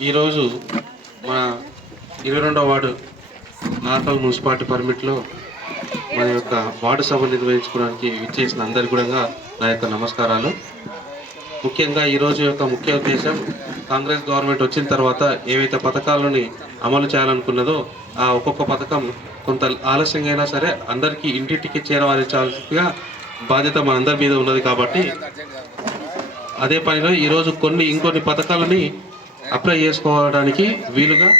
ఈరోజు మన ఇరవై రెండవ వార్డు నార్కల్ మున్సిపాలిటీ పర్మిట్లో మన యొక్క వార్డు సభ నిర్వహించుకోవడానికి విచ్చేసిన అందరికీ కూడా నా యొక్క నమస్కారాలు. ముఖ్యంగా ఈరోజు యొక్క ముఖ్య ఉద్దేశం కాంగ్రెస్ గవర్నమెంట్ వచ్చిన తర్వాత ఏవైతే పథకాలని అమలు చేయాలనుకున్నదో ఆ ఒక్కొక్క పథకం కొంత ఆలస్యంగా అయినా సరే అందరికీ ఇంటింటికి చేరవాల్సిందిగా బాధ్యత మనందరి మీద ఉన్నది కాబట్టి అదే పనిలో ఈరోజు కొన్ని ఇంకొన్ని పథకాలని అప్లై చేసుకోవడానికి వీలుగా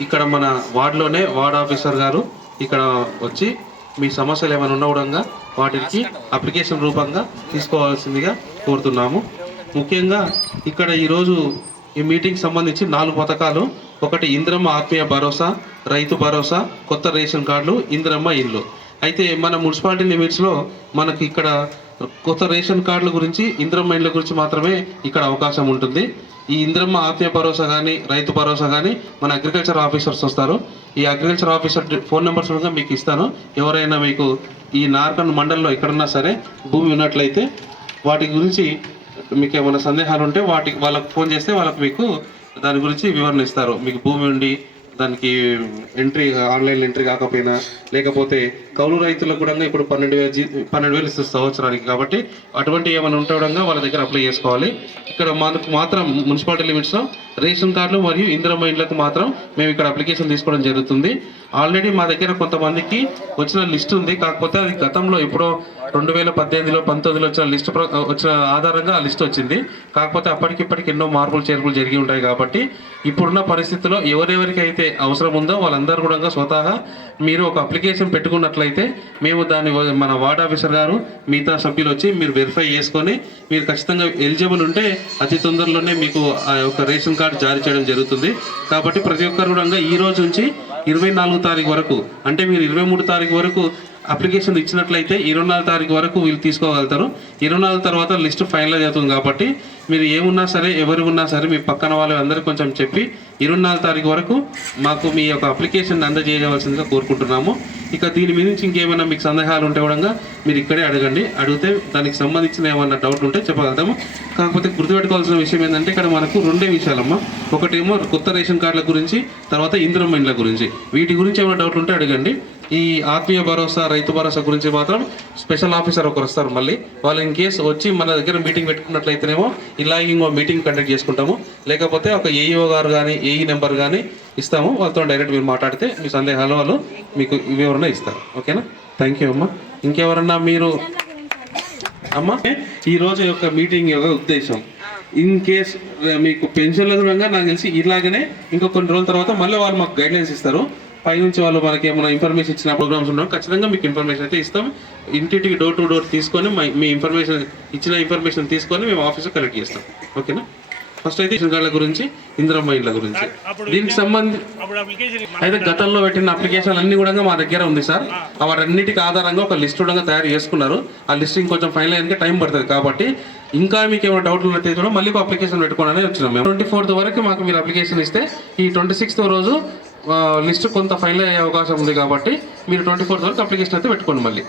ఇక్కడ మన వార్డులోనే వార్డ్ ఆఫీసర్ గారు ఇక్కడ వచ్చి మీ సమస్యలు ఏమైనా ఉన్న వాటికి అప్లికేషన్ రూపంగా తీసుకోవాల్సిందిగా కోరుతున్నాము. ముఖ్యంగా ఇక్కడ ఈరోజు ఈ మీటింగ్ సంబంధించి నాలుగు పథకాలు ఒకటి ఇంద్రమ్మ ఆత్మీయ భరోసా రైతు భరోసా కొత్త రేషన్ కార్డులు ఇంద్రమ్మ ఇల్లు. అయితే మన మున్సిపాలిటీ లిమిట్స్లో మనకి ఇక్కడ కొత్త రేషన్ కార్డుల గురించి ఇంద్రమ్మ ఇండ్ల గురించి మాత్రమే ఇక్కడ అవకాశం ఉంటుంది. ఈ ఇంద్రమ్మ ఆత్మీయ భరోసా కానీ రైతు భరోసా కానీ మన అగ్రికల్చర్ ఆఫీసర్స్ వస్తారు. ఈ అగ్రికల్చర్ ఆఫీసర్ ఫోన్ నెంబర్స్ కూడా మీకు ఇస్తాను. ఎవరైనా మీకు ఈ నార్కన్ మండలంలో ఎక్కడున్నా సరే భూమి ఉన్నట్లయితే వాటి గురించి మీకు ఏమైనా సందేహాలు ఉంటే వాటికి వాళ్ళకి ఫోన్ చేస్తే వాళ్ళకి మీకు దాని గురించి వివరణ ఇస్తారు. మీకు భూమి ఉండి దానికి ఎంట్రీ ఆన్లైన్ ఎంట్రీ కాకపోయినా లేకపోతే కౌలు రైతులకు కూడా ఇప్పుడు పన్నెండు వేలు జీ పన్నెండు వేలు ఇస్తుంది సంవత్సరానికి కాబట్టి అటువంటి ఏమైనా ఉండడంగా వాళ్ళ దగ్గర అప్లై చేసుకోవాలి. ఇక్కడ మనకు మాత్రం మున్సిపాలిటీ లిమిట్స్లో రేషన్ కార్డులు మరియు ఇందిరమ్మ ఇండ్లకు మాత్రం మేము ఇక్కడ అప్లికేషన్ తీసుకోవడం జరుగుతుంది. ఆల్రెడీ మా దగ్గర కొంతమందికి వచ్చిన లిస్ట్ ఉంది. కాకపోతే అది గతంలో ఎప్పుడో రెండు వేల పద్దెనిమిదిలో పంతొమ్మిదిలో వచ్చిన లిస్ట్ వచ్చిన ఆధారంగా ఆ లిస్ట్ వచ్చింది. కాకపోతే అప్పటికిప్పటికి ఎన్నో మార్పులు చేర్పులు జరిగి ఉంటాయి కాబట్టి ఇప్పుడున్న పరిస్థితుల్లో ఎవరెవరికి అయితే అవసరం ఉందో వాళ్ళందరూ కూడా స్వతహా మీరు ఒక అప్లికేషన్ పెట్టుకున్నట్లయితే మేము దాన్ని వ- మన వార్డ్ ఆఫీసర్ గారు మిగతా సభ్యులు వచ్చి మీరు వెరిఫై చేసుకొని మీరు ఖచ్చితంగా ఎలిజిబుల్ ఉంటే అతి తొందరలోనే మీకు ఆ యొక్క రేషన్ కార్డు జారీ చేయడం జరుగుతుంది. కాబట్టి ప్రతి ఒక్కరు కూడా ఈ రోజు నుంచి ఇరవై నాలుగు తారీఖు వరకు అంటే మీరు ఇరవై మూడు తారీఖు వరకు అప్లికేషన్ ఇచ్చినట్లయితే ఇరవై నాలుగు తారీఖు వరకు వీళ్ళు తీసుకోగలుగుతారు. ఇరవై నాలుగు తర్వాత లిస్ట్ ఫైనలైజ్ అవుతుంది కాబట్టి మీరు ఏమున్నా సరే ఎవరు ఉన్నా సరే మీ పక్కన వాళ్ళు అందరూ కొంచెం చెప్పి ఇరవై నాలుగు తారీఖు వరకు మాకు మీ యొక్క అప్లికేషన్ అందజేయవలసిందిగా కోరుకుంటున్నాము. ఇక దీని మీద నుంచి ఇంకేమైనా మీకు సందేహాలు ఉంటే కూడా మీరు ఇక్కడే అడగండి. అడిగితే దానికి సంబంధించిన ఏమైనా డౌట్ ఉంటే చెప్పగలుగుతాము. కాకపోతే గుర్తుపెట్టుకోవాల్సిన విషయం ఏంటంటే ఇక్కడ మనకు రెండే విషయాలమ్మా. ఒకటేమో కొత్త రేషన్ కార్డుల గురించి తర్వాత ఇంద్రమ్మ ఇండ్ల గురించి. వీటి గురించి ఏమైనా డౌట్ ఉంటే అడగండి. ఈ ఆత్మీయ భరోసా రైతు భరోసా గురించి మాత్రం స్పెషల్ ఆఫీసర్ ఒకరు వస్తారు మళ్ళీ. వాళ్ళు ఇన్ కేసు వచ్చి మన దగ్గర మీటింగ్ పెట్టుకున్నట్లయితేనేమో ఇలా ఇంకో మీటింగ్ కండక్ట్ చేసుకుంటాము. లేకపోతే ఒక ఏఈఓ గారు కానీ ఏఈ నెంబర్ కానీ ఇస్తాము. వాళ్ళతో డైరెక్ట్ మీరు మాట్లాడితే మీ సందేహాలు వాళ్ళు మీకు వివరణ ఇస్తారు. ఓకేనా? థ్యాంక్ యూ అమ్మా. ఇంకెవరన్నా మీరు? అమ్మా ఈ రోజు యొక్క మీటింగ్ యొక్క ఉద్దేశం. ఇన్ కేస్ మీకు పెన్షన్ల దూరంగా నాకు తెలిసి ఇలాగనే ఇంకా కొన్ని రోజుల తర్వాత మళ్ళీ వాళ్ళు మాకు గైడ్లైన్స్ ఇస్తారు. పైనుంచి వాళ్ళు మనకి ఏమైనా ఇన్ఫర్మేషన్ ఇచ్చిన ప్రోగ్రామ్స్ ఉన్నాం ఖచ్చితంగా మీకు ఇన్ఫర్మేషన్ అయితే ఇస్తాం. ఇంటింటికి డోర్ టు డోర్ తీసుకొని మా- ఇన్ఫర్మేషన్ ఇచ్చిన ఇన్ఫర్మేషన్ తీసుకొని మేము ఆఫీస్లో కలెక్ట్ చేస్తాం. ఓకేనా ఫస్ట్ అయితే కార్డుల గురించి ఇందిరమ్మ ఇండ్ల గురించి. దీనికి సంబంధించి అయితే గతంలో పెట్టిన అప్లికేషన్ అన్ని కూడా మా దగ్గర ఉంది సార్. వాటన్నిటికి ఆధారంగా ఒక లిస్ట్ కూడా తయారు చేసుకున్నారు. ఆ లిస్ట్ ఇంకొంచెం ఫైనల్ అయ్యాక టైం పడుతుంది కాబట్టి ఇంకా మీకు ఏమైనా డౌట్లు ఉన్నట్టు కూడా మళ్ళీ అప్లికేషన్ పెట్టుకోవాలని వచ్చినాం మేము. ట్వంటీ ఫోర్త్ వరకు మాకు మీరు అప్లికేషన్ ఇస్తే ఈ ట్వంటీ సిక్స్త్ రోజు లిస్ట్ కొంత ఫైనల్ అయ్యే అవకాశం ఉంది కాబట్టి మీరు ట్వంటీ ఫోర్త్ వరకు అప్లికేషన్ అయితే పెట్టుకోండి మళ్ళీ.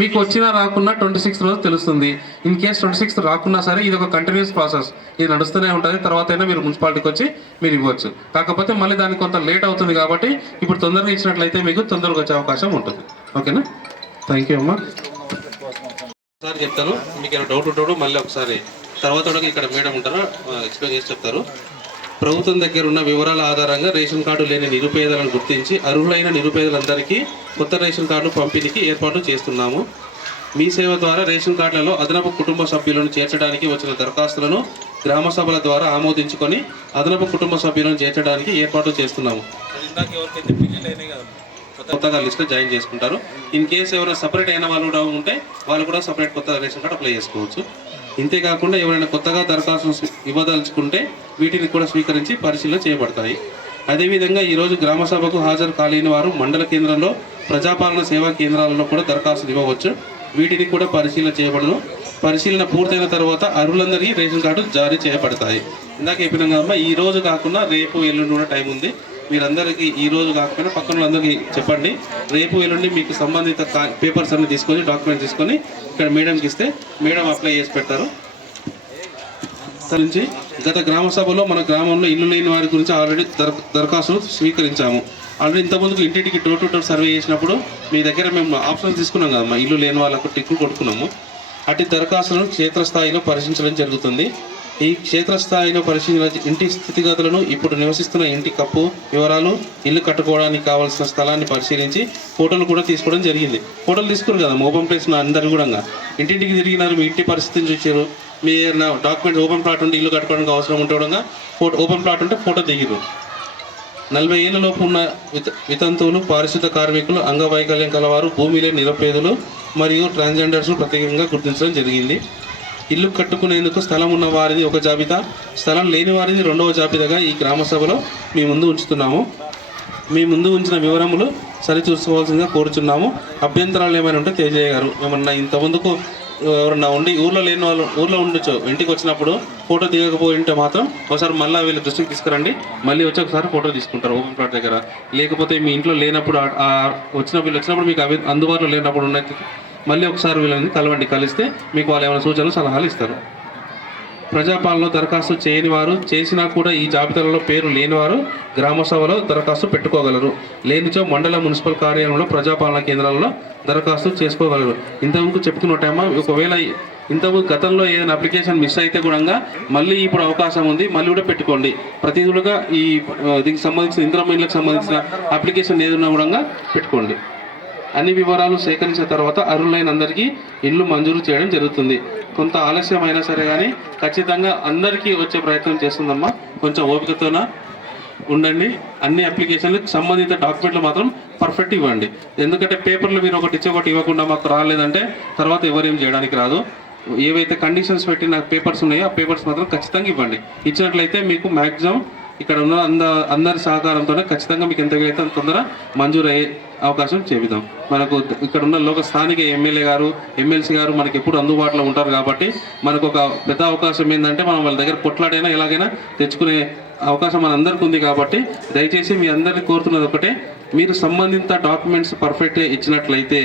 మీకు వచ్చినా రాకున్నా ట్వంటీ సిక్స్త్ రోజు తెలుస్తుంది. ఇన్ కేస్ ట్వంటీ సిక్స్త్ రాకున్నా సరే ఇది ఒక కంటిన్యూస్ ప్రాసెస్ ఇది నడుస్తూనే ఉంటుంది. తర్వాత అయినా మీరు మున్సిపాలిటీకి వచ్చి మీరు ఇవ్వచ్చు. కాకపోతే మళ్ళీ దానికి కొంత లేట్ అవుతుంది కాబట్టి ఇప్పుడు తొందరగా ఇచ్చినట్లయితే మీకు తొందరగా వచ్చే అవకాశం ఉంటుంది. ఓకేనా థ్యాంక్ యూ అమ్మా. ఒకసారి చెప్తాను. మీకు ఏమైనా డౌట్ ఉంటాడు మళ్ళీ ఒకసారి తర్వాత ఇక్కడ మేడం ఉంటారు ఎక్స్ప్లెయిన్ చేసి చెప్తారు. ప్రభుత్వం దగ్గర ఉన్న వివరాల ఆధారంగా రేషన్ కార్డు లేని నిరుపేదలను గుర్తించి అర్హులైన నిరుపేదలందరికీ కొత్త రేషన్ కార్డు పంపిణీకి ఏర్పాటు చేస్తున్నాము. మీ సేవ ద్వారా రేషన్ కార్డులలో అదనపు కుటుంబ సభ్యులను చేర్చడానికి వచ్చిన దరఖాస్తులను గ్రామ సభల ద్వారా ఆమోదించుకొని అదనపు కుటుంబ సభ్యులను చేర్చడానికి ఏర్పాటు చేస్తున్నాము. ఎవరికైతే కొత్తగా లిస్ట్ జాయిన్ చేసుకుంటారు. ఇన్ కేసు ఎవరైనా సపరేట్ అయిన వాళ్ళు కూడా ఉంటే వాళ్ళు కూడా సపరేట్ కొత్త రేషన్ కార్డు అప్లై చేసుకోవచ్చు. ఇంతే కాకుండా ఎవరైనా కొత్తగా దరఖాస్తు ఇవ్వదలుచుకుంటే వీటిని కూడా స్వీకరించి పరిశీలన చేయబడతాయి. అదేవిధంగా ఈరోజు గ్రామ సభకు హాజరు కాలేని వారు మండల కేంద్రంలో ప్రజాపాలన సేవా కేంద్రాలలో కూడా దరఖాస్తులు ఇవ్వవచ్చు. వీటిని కూడా పరిశీలన చేయబడను. పరిశీలన పూర్తయిన తర్వాత అర్హులందరికీ రేషన్ కార్డు జారీ చేయబడతాయి. ఇందాక చెప్పినాం కదమ్మా ఈ రోజు కాకుండా రేపు ఎల్లుండి కూడా టైం ఉంది. మీరందరికీ ఈ రోజు కాకపోయినా పక్కన వాళ్ళందరికీ చెప్పండి. రేపు ఎల్లుండి మీకు సంబంధిత కా- పేపర్స్ అన్ని తీసుకొని డాక్యుమెంట్ తీసుకొని ఇక్కడ మేడంకి ఇస్తే మేడం అప్లై చేసి పెడతారు. నుంచి గత గ్రామ సభలో మన గ్రామంలో ఇల్లు లేని వారి గురించి ఆల్రెడీ దర దరఖాస్తులు స్వీకరించాము. ఆల్రెడీ ఇంతకుముందుకు ఇంటింటికి డోర్ టు డోర్ సర్వే చేసినప్పుడు మీ దగ్గర మేము ఆప్షన్స్ తీసుకున్నాం కదమ్మా. ఇల్లు లేని వాళ్ళకు టిక్కు కొట్టుకున్నాము. అటు దరఖాస్తులను క్షేత్రస్థాయిలో పరిశీలించడం జరుగుతుంది. ఈ క్షేత్రస్థాయిలో పరిశీలన ఇంటి స్థితిగతులను ఇప్పుడు నివసిస్తున్న ఇంటి కప్పు వివరాలు ఇల్లు కట్టుకోవడానికి కావాల్సిన స్థలాన్ని పరిశీలించి ఫోటోలు కూడా తీసుకోవడం జరిగింది. ఫోటోలు తీసుకురు కదా ఓపెన్ ప్లేస్ అందరు కూడా. ఇంటింటికి తిరిగినారు మీ ఇంటి పరిస్థితిని చూసారు మీ డాక్యుమెంట్ ఓపెన్ ప్లాట్ ఉంటే ఇల్లు కట్టుకోవడానికి అవసరం ఉంటే కూడా ఫోటో ఓపెన్ ప్లాట్ ఉంటే ఫోటో దిగిరు. నలభై ఏళ్ళలోపు ఉన్న విత వితంతువులు పారిశుద్ధ కార్మికులు అంగవైకల్యం కలవారు భూమిలే లేని నిరుపేదలు మరియు ట్రాన్స్జెండర్స్ను ప్రత్యేకంగా గుర్తించడం జరిగింది. ఇల్లు కట్టుకునేందుకు స్థలం ఉన్న వారిది ఒక జాబితా స్థలం లేని వారిది రెండవ జాబితాగా ఈ గ్రామ సభలో మీ ముందు ఉంచుతున్నాము. మీ ముందు ఉంచిన వివరములు సరిచూసుకోవాల్సిందిగా కోరుచున్నాము. అభ్యంతరాలు ఏమైనా ఉంటే తెలియజేయగారు ఏమన్నా ఇంత ముందుకు ఎవరన్నా ఉండి ఊర్లో లేని వాళ్ళు ఊర్లో ఉండొచ్చు. ఇంటికి వచ్చినప్పుడు ఫోటో దిగకపోయి ఉంటే మాత్రం ఒకసారి మళ్ళీ వీళ్ళ దృష్టికి తీసుకురండి. మళ్ళీ వచ్చి ఒకసారి ఫోటో తీసుకుంటారు ఓపెన్ ప్లాట్ దగ్గర. లేకపోతే మీ ఇంట్లో లేనప్పుడు వచ్చిన వీళ్ళు వచ్చినప్పుడు మీకు అవి అందుబాటులో లేనప్పుడు ఉన్నట్టు మళ్ళీ ఒకసారి వీళ్ళని కలవండి కలిస్తే మీకు వాళ్ళు ఏమైనా సూచనలు సలహాలు ఇస్తారు. ప్రజాపాలనలో దరఖాస్తు చేయని వారు చేసినా కూడా ఈ జాబితాలలో పేరు లేనివారు గ్రామ సభలో దరఖాస్తు పెట్టుకోగలరు. లేనిచో మండల మున్సిపల్ కార్యాలయంలో ప్రజాపాలన కేంద్రాలలో దరఖాస్తు చేసుకోగలరు. ఇంతవరకు చెప్పుకున్నట్టేమో ఒకవేళ ఇంతకు గతంలో ఏదైనా అప్లికేషన్ మిస్ అయితే కూడా మళ్ళీ ఇప్పుడు అవకాశం ఉంది మళ్ళీ కూడా పెట్టుకోండి. ప్రతి కూడా ఈ దీనికి సంబంధించిన ఇంద్రమ్మ సంబంధించిన అప్లికేషన్ ఏదైనా కూడా పెట్టుకోండి. అన్ని వివరాలు సేకరించిన తర్వాత అర్హులైన అందరికీ ఇల్లు మంజూరు చేయడం జరుగుతుంది. కొంత ఆలస్యం అయినా సరే కానీ ఖచ్చితంగా అందరికీ వచ్చే ప్రయత్నం చేస్తుందమ్మా. కొంచెం ఓపికతోన ఉండండి. అన్ని అప్లికేషన్లకు సంబంధిత డాక్యుమెంట్లు మాత్రం పర్ఫెక్ట్ ఇవ్వండి. ఎందుకంటే పేపర్లు మీరు ఒకటి ఇచ్చి ఒకటి ఇవ్వకుండా మాకు రాలేదంటే తర్వాత ఎవరేం చేయడానికి రాదు. ఏవైతే కండిషన్స్ పెట్టిన పేపర్స్ ఉన్నాయో ఆ పేపర్స్ మాత్రం ఖచ్చితంగా ఇవ్వండి. ఇచ్చినట్లయితే మీకు మ్యాక్సిమం ఇక్కడ ఉన్న అంద అందరి సహకారంతోనే ఖచ్చితంగా మీకు ఎంత వీలైతే అంత తొందర మంజూరు అయ్యే అవకాశం చేపిద్దాం. మనకు ఇక్కడ ఉన్న లోక స్థానిక ఎమ్మెల్యే గారు ఎమ్మెల్సీ గారు మనకి ఎప్పుడు అందుబాటులో ఉంటారు కాబట్టి మనకు ఒక పెద్ద అవకాశం ఏంటంటే మనం వాళ్ళ దగ్గర కొట్లాడైనా ఎలాగైనా తెచ్చుకునే అవకాశం మన అందరికి ఉంది కాబట్టి దయచేసి మీ అందరిని కోరుతున్నది ఒకటే మీరు సంబంధిత డాక్యుమెంట్స్ పర్ఫెక్ట్గా ఇచ్చినట్లయితే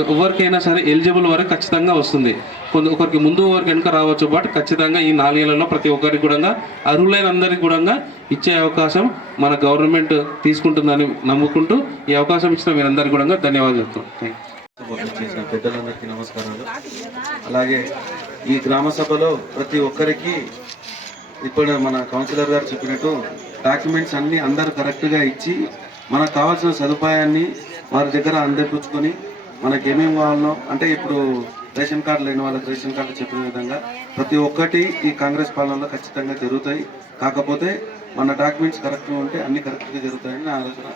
ఎవరికైనా సరే ఎలిజిబుల్ వరకు ఖచ్చితంగా వస్తుంది. కొంత ఒకరికి ముందు ఒకరికి వెనుక రావచ్చు బట్ ఖచ్చితంగా ఈ నాలుగేళ్ళలో ప్రతి ఒక్కరికి కూడా అర్హులైన అందరికి కూడా ఇచ్చే అవకాశం మన గవర్నమెంట్ తీసుకుంటుందని నమ్ముకుంటూ ఈ అవకాశం ఇచ్చిన మీరందరికీ కూడా ధన్యవాదాలు చెప్తాం చేసిన పెద్దలందరికీ నమస్కారాలు. అలాగే ఈ గ్రామ సభలో ప్రతి ఒక్కరికి ఇప్పుడు మన కౌన్సిలర్ గారు చెప్పినట్టు డాక్యుమెంట్స్ అన్ని అందరు కరెక్ట్గా ఇచ్చి మనకు కావాల్సిన సదుపాయాన్ని వారి దగ్గర అందరిపుచ్చుకొని మనకి ఏమేమి కావాలనో అంటే ఇప్పుడు రేషన్ కార్డు లేని వాళ్ళకి రేషన్ కార్డు చెప్పిన విధంగా ప్రతి ఒక్కటి ఈ కాంగ్రెస్ పాలనలో ఖచ్చితంగా జరుగుతాయి. కాకపోతే మన డాక్యుమెంట్స్ కరెక్ట్గా ఉంటే అన్ని కరెక్ట్గా జరుగుతాయని నా ఆలోచన.